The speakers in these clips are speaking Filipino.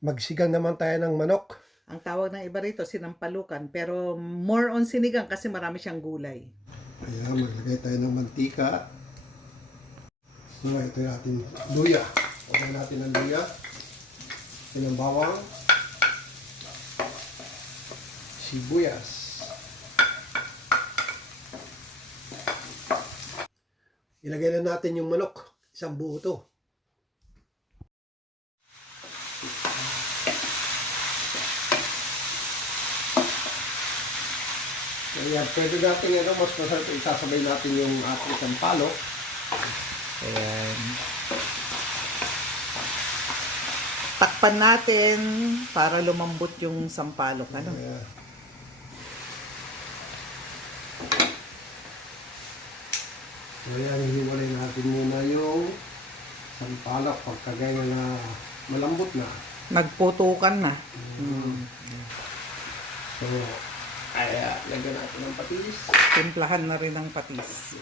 Magsigang naman tayo ng manok. Ang tawag ng iba rito, sinampalukan. Pero more on sinigang kasi marami siyang gulay. Ayan, maglagay tayo ng mantika. So, ito yung ating luya. Lagyan natin ng luya. Ito ng bawang. Sibuyas. Ilagay na natin yung manok. Isang buo to. Ayan, pwede natin mas masarap isasabay natin yung ating sampalok. Ayan. Takpan natin para lumambot yung sampalok. Ano? Ayan. Ayan, hiwalay natin muna yung sampalok pagkagaya na malambot na. Nagputukan na. So, ayan, lagyan natin ng patis. Timplahan na rin ang patis.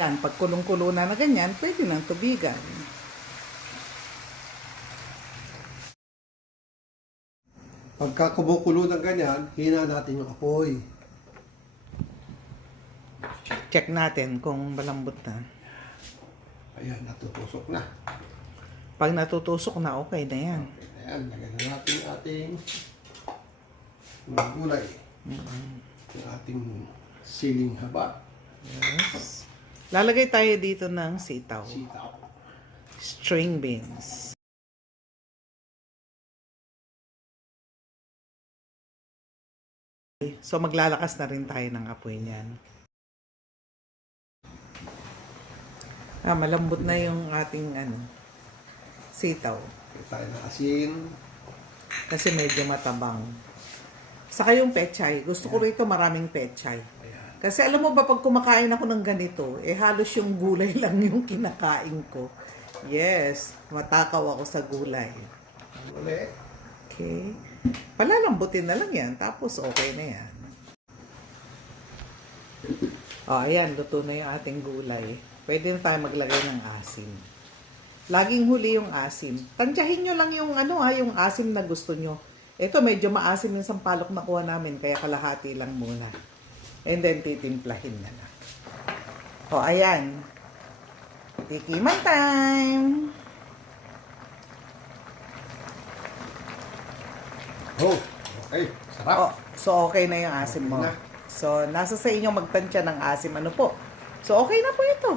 Yan, pag kulong-kulo na ganyan, pwede nang tubigan. Pagka kumukulo ng ganyan, hina natin yung apoy. Check natin kung malambot na. Ayan, natutusok na. Pag natutusok na, okay na yan. Ayan, lagyan na natin yung ating mga gulay. Yung ating siling haba. Yes. Lalagay tayo dito ng sitaw. Sitaw. String beans. So maglalakas na rin tayo ng apoy niyan. Malambot na yung ating sitaw. Lagyan tayo ng asin. Kasi medyo matabang. Saka yung pechay. Gusto ko rito maraming pechay. Ayan. Kasi alam mo ba, pag kumakain ako ng ganito, halos yung gulay lang yung kinakain ko. Yes, matakaw ako sa gulay. Ulit. Okay. Palalambutin na lang yan, tapos okay na yan. Ayan, luto na yung ating gulay. Pwede na tayo maglagay ng asim. Laging huli yung asim. Tansyahin nyo lang yung yung asim na gusto nyo. Ito, medyo maasim yung sampalok na kuha namin, kaya kalahati lang muna. And then, titimplahin na lang. Ayan. Tikiman time! Oh, okay. Sarap. So okay na yung asim mo. Okay na. So, nasa sa inyo magtansya ng asim. Ano po? So, okay na po ito.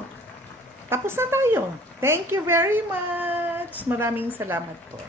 Tapos na tayo. Thank you very much. Maraming salamat po.